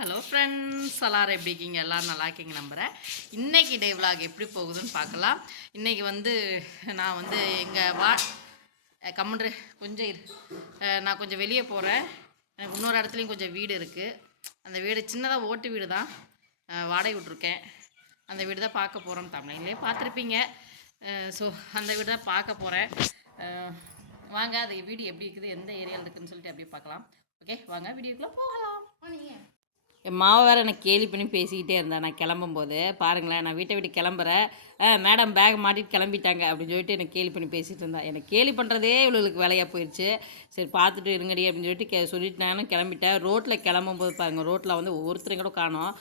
Hello friends எல்லாரும் எப்படி இருக்கீங்க? எல்லோரும் நல்லா இருக்கீங்க நம்புகிறேன் இன்றைக்கி டே vlog எப்படி போகுதுன்னு பார்க்கலாம். இன்றைக்கி வந்து நான் வந்து எங்கள் வா அஹ் கொஞ்சம் இரு. நான் கொஞ்சம் வெளியே போகிறேன் எனக்கு இன்னொரு இடத்துலையும் கொஞ்சம் வீடு இருக்குது அந்த வீடு சின்னதாக ஓட்டு வீடு தான். வாடகை விட்ருக்கேன் அந்த வீடு தான் பார்க்க போகிறோம் தமிழ்லேயே பார்த்துருப்பீங்க. ஸோ அந்த வீடு தான் பார்க்க போகிறேன் வாங்க அது வீடு எப்படி இருக்குது எந்த ஏரியாவில் இருக்குதுன்னு சொல்லிட்டு அப்படியே பார்க்கலாம். ஓகே வாங்க வீடியோக்குள்ளே போகலாம். என் மாவை வேறு எனக்கு கேலி பண்ணி பேசிக்கிட்டே இருந்தேன் நான் கிளம்பும்போது பாருங்களேன் நான் வீட்டை விட்டு கிளம்புறேன் ஆ மேடம் பேக் மாட்டிட்டு கிளம்பிட்டாங்க அப்படின்னு சொல்லிட்டு எனக்கு கேலி பண்ணி பேசிகிட்டு இருந்தா. எனக்கு கேலி பண்ணுறதே இவளுக்கு வேலையாக போயிடுச்சு சரி பார்த்துட்டு இருங்கடி அப்படின்னு சொல்லிட்டு கே சொல்லிட்டு நானும் கிளம்பிட்டேன். ரோட்டில் கிளம்பும்போது பாருங்கள் ரோட்டில் வந்து ஒவ்வொருத்தரையும் கூட காணோம்.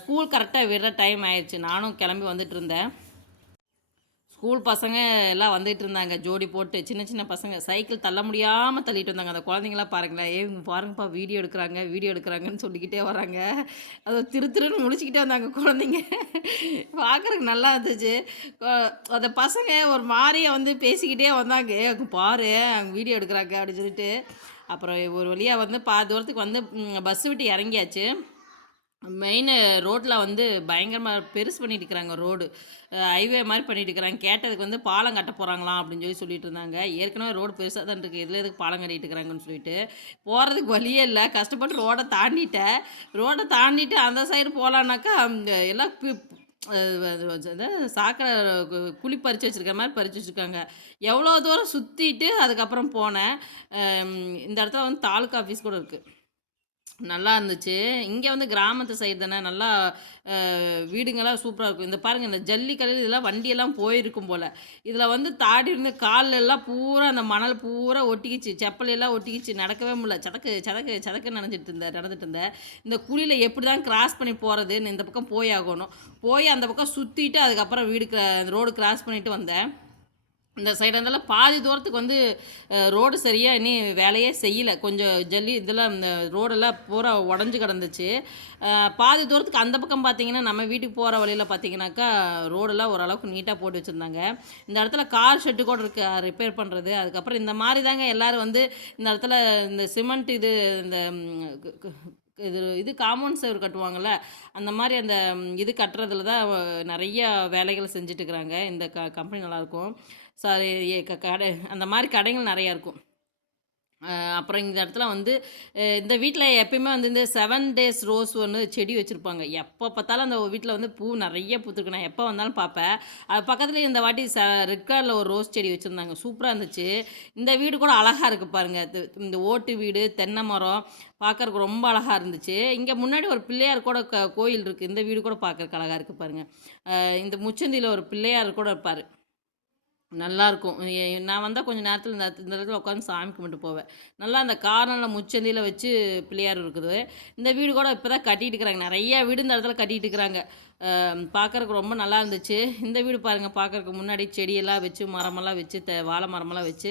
ஸ்கூல் கரெக்டாக விடுற டைம் ஆயிடுச்சு நானும் கிளம்பி வந்துட்டு இருந்தேன். ஸ்கூல் பசங்க எல்லாம் வந்துட்டு இருந்தாங்க. ஜோடி போட்டு சின்ன சின்ன பசங்க. சைக்கிள் தள்ள முடியாமல் தள்ளிட்டு வந்தாங்க அந்த குழந்தைங்களாம் பாருங்களேன். ஏ இவங்க பாருங்கப்பா வீடியோ எடுக்கிறாங்க வீடியோ எடுக்கிறாங்கன்னு சொல்லிக்கிட்டே வராங்க. அது திரு திருன்னு முடிச்சுக்கிட்டே வந்தாங்க குழந்தைங்க. பார்க்குறதுக்கு நல்லா இருந்துச்சு. அந்த பசங்க ஒரு மாதிரியே வந்து பேசிக்கிட்டே வந்தாங்க. பாரு அவங்க வீடியோ எடுக்கிறாங்க அப்படின்னு சொல்லிட்டு. அப்புறம் ஒரு வழியாக வந்து பா தூரத்துக்கு வந்து பஸ் விட்டு இறங்கியாச்சு. மெயின் ரோட்டில் வந்து பயங்கரமாக பெருசு பண்ணிட்டு இருக்கிறாங்க ரோடு ஹைவே மாதிரி பண்ணிட்டு இருக்கிறாங்க கேட்டதுக்கு வந்து பாலம் கட்ட போகிறாங்களாம் அப்படின்னு சொல்லி சொல்லிட்டு இருந்தாங்க ஏற்கனவே ரோடு பெருசாக தான் இருக்குது இதில் எதுக்கு பாலம் கட்டிட்டு இருக்கிறாங்கன்னு சொல்லிட்டு போகிறதுக்கு வழியே இல்லை. கஷ்டப்பட்டு ரோடை தாண்டிட்டேன் ரோடை தாண்டிட்டு அந்த சைடு போகலான்னாக்கா எல்லாம் சாக்கடை குழி பறித்து வச்சுருக்க மாதிரி பறித்து வச்சுருக்காங்க. எவ்வளோ தூரம் சுற்றிட்டு அதுக்கப்புறம் போனேன். இந்த இடத்துல வந்து தாலுக்கா ஆஃபீஸ் கூட இருக்குது நல்லா இருந்துச்சு. இங்கே வந்து கிராமத்து சைடு தானே நல்லா வீடுங்கள்லாம் சூப்பராக இருக்கும். இந்த பாருங்கள் இந்த ஜல்லிக்கல் இதெல்லாம் வண்டியெல்லாம் போயிருக்கும் போல். இதில் வந்து தாடி இருந்து காலில் எல்லாம் பூரா அந்த மணல் பூரா ஒட்டிக்கிச்சு. செப்பலையெல்லாம் ஒட்டிக்கிச்சு. நடக்கவே முடியல. சதக்கு சதக்கு சதக்கு நினச்சிட்டு இருந்தேன் நடந்துட்டு இருந்தேன் இந்த குழியில் எப்படி தான் கிராஸ் பண்ணி போகிறதுன்னு இந்த பக்கம் போய் ஆகணும். போய் அந்த பக்கம் சுற்றிட்டு அதுக்கப்புறம் வீடு ரோடு கிராஸ் பண்ணிட்டு வந்தேன். இந்த சைடு இருந்தாலும் பாதி தூரத்துக்கு வந்து ரோடு சரியாக இனி வேலையே செய்யலை. கொஞ்சம் ஜல்லி இதெல்லாம் இந்த ரோடெல்லாம் பூரா உடஞ்சி கிடந்துச்சு. பாதி தூரத்துக்கு அந்த பக்கம் பார்த்தீங்கன்னா நம்ம வீட்டுக்கு போகிற வழியில் பார்த்தீங்கன்னாக்கா ரோடெல்லாம் ஓரளவுக்கு நீட்டாக போட்டு வச்சுருந்தாங்க. இந்த இடத்துல கார் ஷெட்டு கூட இருக்கு ரிப்பேர் பண்ணுறது அதுக்கப்புறம் இந்த மாதிரி தாங்க எல்லோரும் வந்து இந்த இடத்துல இந்த சிமெண்ட் இது இந்த இது இது காம்பவுண்ட் சைவர் கட்டுவாங்கள்ல அந்த மாதிரி அந்த இது கட்டுறதுல தான் நிறைய வேலைகள் செஞ்சுட்டு இருக்கிறாங்க. இந்த க கம்பெனி நல்லாயிருக்கும் சாரி கடை அந்த மாதிரி கடைகள் நிறையா இருக்கும். அப்புறம் இந்த இடத்துல வந்து இந்த வீட்டில் எப்பயுமே வந்து இந்த செவன் டேஸ் ரோஸ் ஒன்று செடி வச்சுருப்பாங்க. எப்போ பார்த்தாலும் அந்த வீட்டில் வந்து பூ நிறைய பூத்துருக்கு. நான் எப்போ வந்தாலும் பார்ப்பேன். அது பக்கத்தில் இந்த வாட்டி ச ரெட் கலரில் ஒரு ரோஸ் செடி வச்சுருந்தாங்க. சூப்பராக இருந்துச்சு. இந்த வீடு கூட அழகாக இருக்குது பாருங்கள் இந்த ஓட்டு வீடு தென்னை மரம் பார்க்கறதுக்கு ரொம்ப அழகாக இருந்துச்சு. இங்கே முன்னாடி ஒரு பிள்ளையார் கூட க கோயில் இருக்குது இந்த வீடு கூட பார்க்கறதுக்கு அழகாக இருக்குது பாருங்கள் இந்த முச்சந்தியில் ஒரு பிள்ளையார் கூட இருப்பார். நல்லாயிருக்கும் நான் வந்தால் கொஞ்சம் நேரத்தில் இந்த இந்த இடத்துல உட்காந்து சாமி கும்பிட்டு போவேன். நல்லா அந்த கார்னரில் முச்சந்தியில் வச்சு பிள்ளையார் இருக்குது. இந்த வீடு கூட இப்போ தான் கட்டிகிட்டு இருக்கிறாங்க. நிறைய வீடு இந்த இடத்துல கட்டிகிட்டு இருக்கிறாங்க. பார்க்குறக்கு ரொம்ப நல்லா இருந்துச்சு. இந்த வீடு பாருங்கள் பார்க்குறக்கு முன்னாடி செடியெல்லாம் வச்சு மரமெல்லாம் வச்சு த வாழை மரமெல்லாம் வச்சு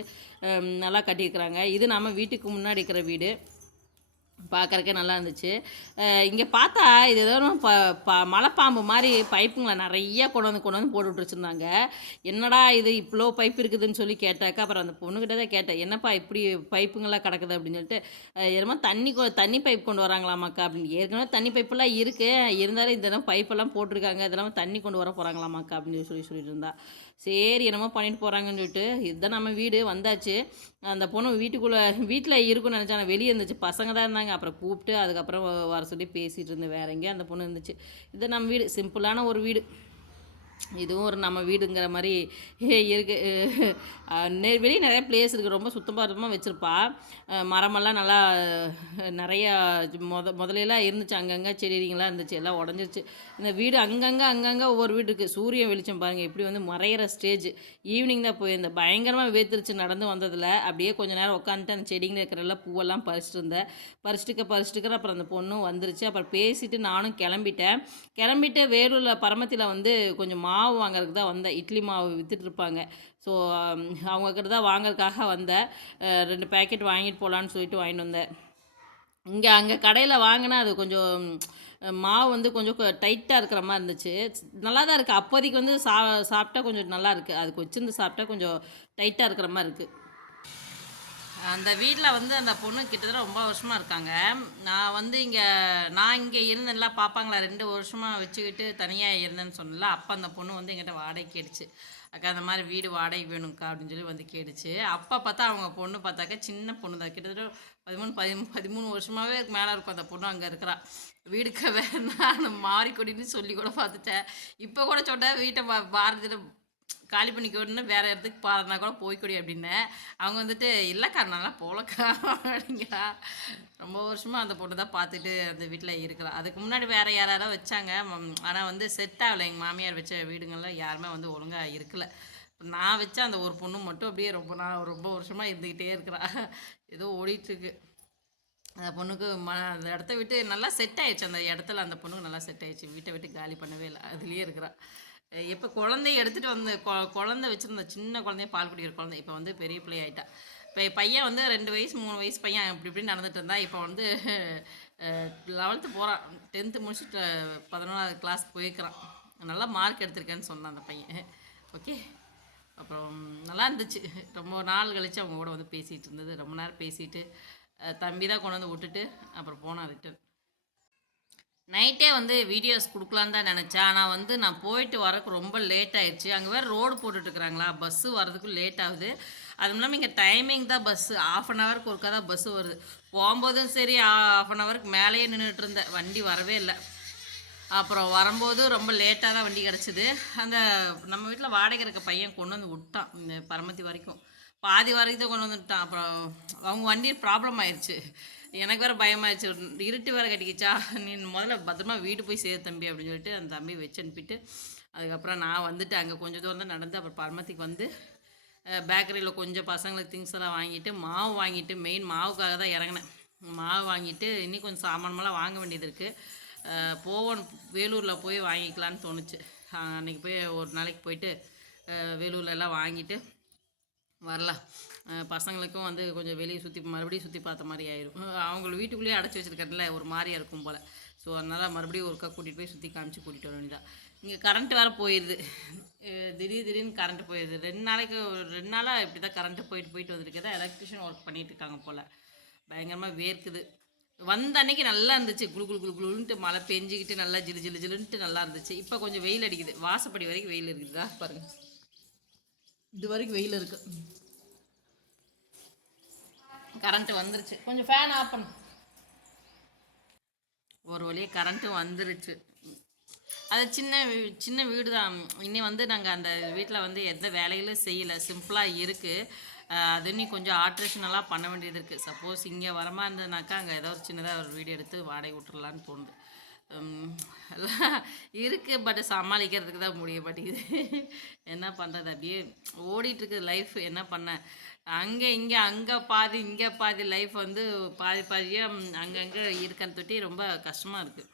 நல்லா கட்டியிருக்கிறாங்க. இது நம்ம வீட்டுக்கு முன்னாடி இருக்கிற வீடு. பார்க்கறக்கே நல்லா இருந்துச்சு. இங்கே பார்த்தா இது ஏதோ ப ப மலைப்பாம்பு மாதிரி பைப்புங்களை நிறையா கொண்டு வந்து கொண்டு வந்து போட்டு வச்சுருந்தாங்க என்னடா இது இவ்வளோ பைப் இருக்குதுன்னு சொல்லி கேட்டாக்கா அப்புறம் அந்த பொண்ணுக்கிட்ட தான் கேட்டேன். என்னப்பா இப்படி பைப்புங்களாம் கிடக்குது? அப்படின்னு சொல்லிட்டு என்னமோ தண்ணி கொ- தண்ணி பைப் கொண்டு வராங்களாமாக்கா அப்படின்னு. ஏற்கனவே தண்ணி பைப்பெல்லாம் இருக்குது இருந்தாலும் இந்த பைப்பெல்லாம் போட்டிருக்காங்க. இதெல்லாம் தண்ணி கொண்டு வர போகிறாங்களாமாக்கா அப்படின்னு சொல்லி சொல்லிட்டு இருந்தா. சரி என்னமோ பண்ணிட்டு போகிறாங்கன்னு சொல்லிட்டு இதுதான் நம்ம வீடு வந்தாச்சு. அந்த பொண்ணு வீட்டுக்குள்ளே வீட்டில் இருக்கும்னு நினச்சாங்க வெளியே இருந்துச்சு. பசங்க தான் இருந்தாங்க. அப்புறம் கூப்பிட்டு அதுக்கப்புறம் வர சொல்லி பேசிகிட்டு இருந்தேன். வேற எங்கேயும் அந்த பொண்ணு இருந்துச்சு. இது நம்ம வீடு சிம்பிளான ஒரு வீடு. இதுவும் ஒரு நம்ம வீடுங்கிற மாதிரி இருக்கு. வெளியே நிறைய பிளேஸ் இருக்குது ரொம்ப சுத்தமாக வச்சுருப்பா. மரமெல்லாம் நல்லா நிறையா முத முதலையெல்லாம் இருந்துச்சு. அங்கங்கே செடிங்களாம் இருந்துச்சு. எல்லாம் உடஞ்சிருச்சு. இந்த வீடு அங்கங்கே அங்கங்கே ஒவ்வொரு வீடு இருக்குது சூரியன் வெளிச்சம் பாருங்கள் இப்படி வந்து மறையிற ஸ்டேஜ் ஈவினிங் தான் போயிருந்தேன் பயங்கரமாக வேத்துருச்சு நடந்து வந்ததில். அப்படியே கொஞ்ச நேரம் உட்காந்துட்டு அந்த செடிங்க இருக்கிறெல்லாம் பூவெல்லாம் பறிச்சுட்டு இருந்தேன் பறிச்சிட்டுக்க பறிச்சுட்டுக்கிற அப்புறம் அந்த பொண்ணும் வந்துருச்சு. அப்புறம் பேசிட்டு நானும் கிளம்பிட்டேன். கிளம்பிட்டு வேலூரில் பரமத்தியில் வந்து கொஞ்சம் மாவு வாங்குறதுக்கு தான் வந்தேன். இட்லி மாவு வித்துட்டு இருப்பாங்க. ஸோ um, அவங்கக்கிட்ட தான் வாங்குறதுக்காக வந்தேன். ரெண்டு பேக்கெட் வாங்கிட்டு போகலான்னு சொல்லிட்டு வாங்கிட்டு வந்தேன். இங்கே அங்கே கடையில் வாங்கினா அது கொஞ்சம் மாவு வந்து கொஞ்சம் டைட்டாக இருக்கிற மாதிரி இருந்துச்சு. நல்லா தான் இருக்குது அப்போதைக்கு வந்து சா சாப்பிட்டா கொஞ்சம் நல்லா இருக்குது அதுக்கு வச்சிருந்து சாப்பிட்டா கொஞ்சம் டைட்டாக இருக்கிற மாதிரி இருக்குது அந்த வீட்டில் வந்து அந்த பொண்ணு கிட்டத்தட்ட ரொம்ப வருஷமாக இருக்காங்க. நான் வந்து இங்கே நான் இங்கே இருந்தேன்ல பாப்பாங்களா ரெண்டு வருஷமாக வச்சுக்கிட்டு தனியாக இருந்தேன்னு சொன்னல அப்போ அந்த பொண்ணு வந்து எங்கிட்ட வாடகை கேட்டுச்சு. அக்கா அந்த மாதிரி வீடு வாடகை வேணும்க்கா அப்படின்னு சொல்லி வந்து கேட்டுச்சு. அப்போ பார்த்தா அவங்க பொண்ணு பார்த்தாக்கா சின்ன பொண்ணு தான். கிட்டத்தட்ட பதிமூணு பதி பதிமூணு வருஷமாகவே மேலே இருக்கும் அந்த பொண்ணு அங்கே இருக்கிறா. வீடுக்க வேணாம் மாறி கொடின்னு சொல்லி கூட பார்த்துட்டேன். இப்போ கூட சொன்னேன் வீட்டை பாரதியில் காலி பண்ணிக்க உடனே வேற இடத்துக்கு பாருனா கூட போய்க்கொடி அப்படின்னேன் அவங்க வந்துட்டு இல்லைக்கா நல்லா போலக்கா அப்படிங்கிறா ரொம்ப வருஷமாக அந்த பொண்ணு தான் பார்த்துட்டு அந்த வீட்டில் இருக்கிறா. அதுக்கு முன்னாடி வேற யாராவது வச்சாங்க. ஆனால் வந்து செட் ஆகலை. எங்கள் மாமியார் வச்ச வீடுங்களில் யாருமே வந்து ஒழுங்காக இருக்கல. நான் வச்ச அந்த ஒரு பொண்ணு மட்டும் அப்படியே ரொம்ப நான் ரொம்ப வருஷமாக இருந்துக்கிட்டே இருக்கிறா. ஏதோ ஓடிட்டுருக்கு. அந்த பொண்ணுக்கு ம அந்த இடத்த விட்டு நல்லா செட் ஆயிடுச்சு. அந்த இடத்துல அந்த பொண்ணுக்கு நல்லா செட் ஆயிடுச்சு. வீட்டை விட்டு காலி பண்ணவே இல்லை. அதுலேயே இருக்கிறா. எப்போ குழந்தைய எடுத்துகிட்டு வந்து கொ- குழந்தை வச்சுருந்த சின்ன குழந்தைய பால் குடிக்கிற குழந்தை. இப்போ வந்து பெரிய பிள்ளை ஆகிட்டா இப்போ பையன் வந்து ரெண்டு வயசு மூணு வயசு பையன் இப்படி இப்படி நடந்துட்டு இருந்தா இப்போ வந்து லெவல்த்து போகிறான் டென்த்து முடிச்சுட்டு பதினொன்றாவது கிளாஸ் போயிருக்கிறான் நல்லா மார்க் எடுத்திருக்கேன்னு சொன்னான் அந்த பையன். ஓகே அப்புறம் நல்லா இருந்துச்சு. ரொம்ப நாள் கழித்து அவங்க கூட வந்து பேசிகிட்டு இருந்தது. ரொம்ப நேரம் பேசிட்டு தம்பி தான் கொண்டு வந்து விட்டுட்டு அப்புறம் போனான் ரிட்டன் நைட்டே வந்து வீடியோஸ் கொடுக்கலான்னு தான் நினச்சேன். ஆனால் வந்து நான் போயிட்டு வரக்கு ரொம்ப லேட் ஆயிடுச்சு. அங்கே வேறு ரோடு போட்டுட்ருக்குறாங்களா பஸ்ஸு வரதுக்கும் லேட் ஆகுது. அதுவும் இல்லாமல் இங்கே டைமிங் தான் பஸ்ஸு ஆஃப் அன் ஹவருக்கு ஒருக்கா தான் பஸ்ஸு வருது. போகும்போதும் சரி ஆஃப் அன் ஹவருக்கு மேலேயே நின்றுட்டு இருந்தேன். வண்டி வரவே இல்லை. அப்புறம் வரும்போது ரொம்ப லேட்டாக தான் வண்டி கிடச்சிது. அந்த நம்ம வீட்டில் வாடகை இருக்க பையன் கொண்டு வந்து விட்டான். இந்த பரமத்தி வரைக்கும். பாதி வரைக்கும் தான் கொண்டு வந்துட்டான். அப்புறம் அவங்க வண்டி ப்ராப்ளம் ஆயிடுச்சு எனக்கு வேறு பயமாயிடுச்சு இருட்டு வேறு கட்டிக்கிச்சா? நீ முதல்ல பத்திரமா வீடு போய் சேரு தம்பி அப்படின்னு சொல்லிட்டு அந்த தம்பி வச்சு அனுப்பிட்டு அதுக்கப்புறம் நான் வந்துட்டு அங்கே கொஞ்சம் தூரம் தான் நடந்து அப்புறம் பரமத்திக்கு வந்து பேக்கரியில் கொஞ்சம் பசங்களுக்கு திங்ஸ் எல்லாம் வாங்கிட்டு மாவு வாங்கிட்டு மெயின் மாவுக்காக தான் இறங்கினேன். மாவு வாங்கிட்டு இன்னும் கொஞ்சம் சாமானமெல்லாம் வாங்க வேண்டியது இருக்குது போவோம். வேலூரில் போய் வாங்கிக்கலான்னு தோணுச்சு. அன்றைக்கி போய் ஒரு நாளைக்கு போயிட்டு வேலூரில் எல்லாம் வாங்கிட்டு வரலாம் பசங்களுக்கும் வந்து கொஞ்சம் வெளியே சுற்றி மறுபடியும் சுற்றி பார்த்த மாதிரி ஆயிரும். அவங்கள வீட்டுக்குள்ளேயே அடைச்சி வச்சிருக்கறதுல ஒரு மாதிரியா இருக்கும் போல். ஸோ அதனால் மறுபடியும் ஒருக்கா கூட்டிகிட்டு போய் சுற்றி காமிச்சு கூட்டிகிட்டு வர வேண்டியதான் இங்கே கரண்ட் வேறு போயிடுது திடீர் திடீர்னு கரண்ட் போயிடுது ரெண்டு நாளைக்கு ஒரு ரெண்டு நாளாக இப்படி தான் கரண்ட்டு போயிட்டு போயிட்டு வந்துருக்குதா எலக்ட்ரிஷியன் ஒர்க் பண்ணிகிட்டு இருக்காங்க போல். பயங்கரமாக வேர்க்குது. வந்த அன்னைக்கு நல்லா இருந்துச்சு. குளு குளு குளு குளுன்ட்டு மழை பெஞ்சிக்கிட்டு நல்லா ஜிலு ஜிலு ஜிலுன்ட்டு நல்லா இருந்துச்சு. இப்போ கொஞ்சம் வெயில் அடிக்குது. வாசப்படி வரைக்கும் வெயில் இருக்குதா பாருங்கள் இது வரைக்கும் வெயில் இருக்கு. கரண்ட் வந்துருச்சு. கொஞ்சம் ஃபேன் ஆஃப் பண்ணு. ஒரு வழியாக கரண்ட்டும் வந்துருச்சு. அது சின்ன வீ- சின்ன வீடு தான் இன்னி வந்து நாங்கள் அந்த வீட்டில் வந்து எந்த வேலைகளும் செய்யலை. சிம்பிளாக இருக்குது அது இன்னும் கொஞ்சம் ஆல்ட்ரேஷனெல்லாம் பண்ண வேண்டியது இருக்குது சப்போஸ் இங்கே வரமா இருந்ததுனாக்கா அங்கே ஏதாவது ஒரு சின்னதாக ஒரு வீடியோ எடுத்து வாடகை விட்டுறலான்னு தோணுது. எல்லாம் இருக்குது பட் சமாளிக்கிறதுக்கு தான் முடிய மாட்டேங்குது. என்ன பண்ணுறது அப்படியே ஓடிட்டுருக்கு லைஃப் என்ன பண்ண? அங்கே இங்கே அங்கே பாதி இங்கே பாதி லைஃப் வந்து பாதி பாதியாக அங்கங்கே இருக்கன்னு தொட்டி ரொம்ப கஷ்டமாக இருக்குது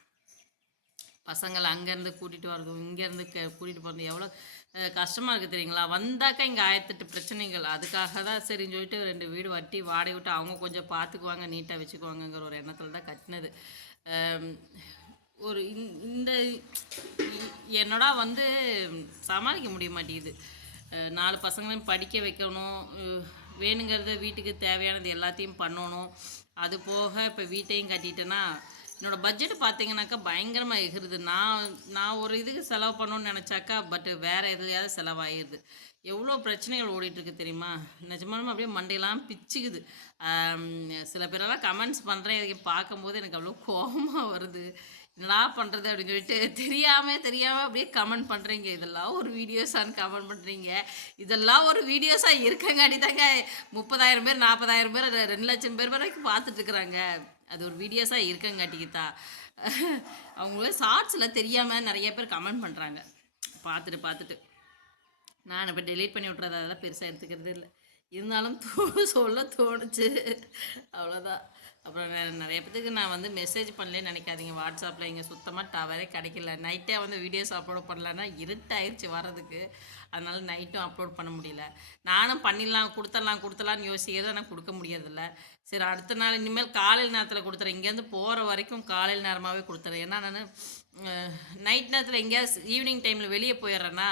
பசங்களை அங்கேருந்து கூட்டிகிட்டு வரதும் இங்கேருந்து க கூட்டிகிட்டு போகிறது எவ்வளோ கஷ்டமாக இருக்குது தெரியுங்களா? வந்தாக்கா இங்கே ஆயிரத்தெட்டு பிரச்சனைகள். அதுக்காக தான் சரின்னு சொல்லிட்டு ரெண்டு வீடு வட்டி வாடகை விட்டு அவங்க கொஞ்சம் பார்த்துக்குவாங்க நீட்டாக வச்சுக்குவாங்கங்கிற ஒரு எண்ணத்தில் தான் கட்டினது. ஒரு இந்த- இந்த என்னோட வந்து சமாளிக்க முடிய மாட்டேங்குது. நாலு பசங்களையும் படிக்க வைக்கணும். வேணுங்கிறத வீட்டுக்கு தேவையானது எல்லாத்தையும் பண்ணணும். அது போக இப்போ வீட்டையும் கட்டிட்டேன்னா என்னோட பட்ஜெட் பார்த்தீங்கன்னாக்கா பயங்கரமாக எகிருது நான் நான் ஒரு இதுக்கு செலவு பண்ணணும்னு நினச்சாக்கா பட் வேறு எதுலையாவது செலவாகிடுது எவ்வளோ பிரச்சனைகள் ஓடிட்டுருக்கு தெரியுமா? நிஜமாலுமே அப்படியே மண்டையெல்லாம் பிச்சுக்குது. சில பேரெல்லாம் கமெண்ட்ஸ் பண்ணுறேன் இதை பார்க்கும்போது எனக்கு அவ்வளோ கோபமாக வருது. என்னடா பண்ணுறது அப்படின்னு சொல்லிட்டு தெரியாமல் தெரியாமல் அப்படியே கமெண்ட் பண்ணுறீங்க இதெல்லாம் ஒரு வீடியோஸான்னு கமெண்ட் பண்ணுறீங்க இதெல்லாம் ஒரு வீடியோஸாக இருக்கங்காட்டி தாங்க முப்பதாயிரம் பேர் நாற்பதாயிரம் பேர் ரெண்டு லட்சம் பேர் வரைக்கும் பார்த்துட்டு இருக்கிறாங்க. அது ஒரு வீடியோஸாக இருக்கங்காட்டிக்கிட்டா அவங்கள ஷார்ட்ஸில் தெரியாமல் நிறைய பேர் கமெண்ட் பண்ணுறாங்க பார்த்துட்டு பார்த்துட்டு. நான் இப்போ டெலீட் பண்ணி விட்றது அதெல்லாம் பெருசாக எடுத்துக்கிறது இல்லை. இருந்தாலும் தோ சொல்ல தோணுச்சு. அவ்வளோதான் அப்புறம் நிறைய பேத்துக்கு நான் வந்து மெசேஜ் பண்ணலே நினைக்காதீங்க. வாட்ஸ்அப்பில் இங்கே சுத்தமாக டவரே கிடைக்கல. நைட்டே வந்து வீடியோஸ் அப்லோட் பண்ணலன்னா இருட்டாயிருச்சு வர்றதுக்கு. அதனால் நைட்டும் அப்லோட் பண்ண முடியல. நானும் பண்ணிடலாம் கொடுத்துடலாம் கொடுத்துடலான்னு யோசிக்கிறது ஆனால் கொடுக்க முடியறதில்ல. சரி அடுத்த நாள் இனிமேல் காலையில் நேரத்தில் கொடுத்துறேன். இங்கேருந்து போகிற வரைக்கும் காலையில் நேரமாகவே கொடுத்துறேன். ஏன்னா நான் நைட் நேரத்தில் எங்கேயாவது ஈவினிங் டைமில் வெளியே போயிடுறேன்னா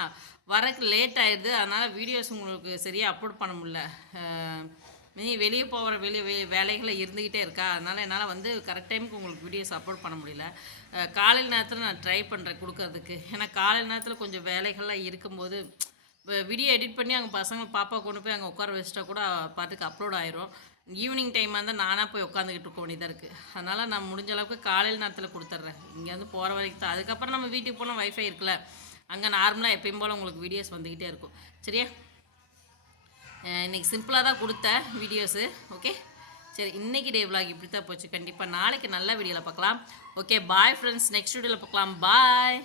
வரக்கு லேட் ஆயிடுது. அதனால் வீடியோஸ் உங்களுக்கு சரியாக அப்லோட் பண்ண முடியல. நீ வெளியே போகிற வெளியே வேலைகளை இருந்துக்கிட்டே இருக்கா? அதனால் என்னால் வந்து கரெக்ட் டைமுக்கு உங்களுக்கு வீடியோ சப்போர்ட் பண்ண முடியல. காலையில் நேரத்தில் நான் ட்ரை பண்ணுறேன் கொடுக்கறதுக்கு. ஏன்னா காலையில் நேரத்தில் கொஞ்சம் வேலைகள்லாம் இருக்கும்போது வீடியோ எடிட் பண்ணி அங்கே பசங்க பாப்பா கொண்டு போய் அங்கே உட்கார வச்சுட்டா கூட பாட்டுக்கு அப்லோட் ஆயிரும். ஈவினிங் டைமாக இருந்தால் நானாக போய் உட்காந்துக்கிட்டு இருக்க வேண்டியதாக இருக்குது அதனால் நான் முடிஞ்ச அளவுக்கு காலையில் நேரத்தில் கொடுத்துட்றேன் இங்கேருந்து போகிற வரைக்கும் தான். அதுக்கப்புறம் நம்ம வீட்டுக்கு போனால் வைஃபை இருக்குல்ல? அங்கே நார்மலாக எப்பயும் போல் உங்களுக்கு வீடியோஸ் வந்துக்கிட்டே இருக்கும். சரியா? இன்றைக்கி இன்னைக்கு சிம்பிளாக தான் கொடுத்தேன் வீடியோஸு ஓகே சரி இன்னைக்கு டே விலாக் இப்படி தான் போச்சு. கண்டிப்பாக நாளைக்கு நல்ல வீடியோவில் பார்க்கலாம். ஓகே பாய் ஃப்ரெண்ட்ஸ் நெக்ஸ்ட் வீடியோவில் பார்க்கலாம். பாய்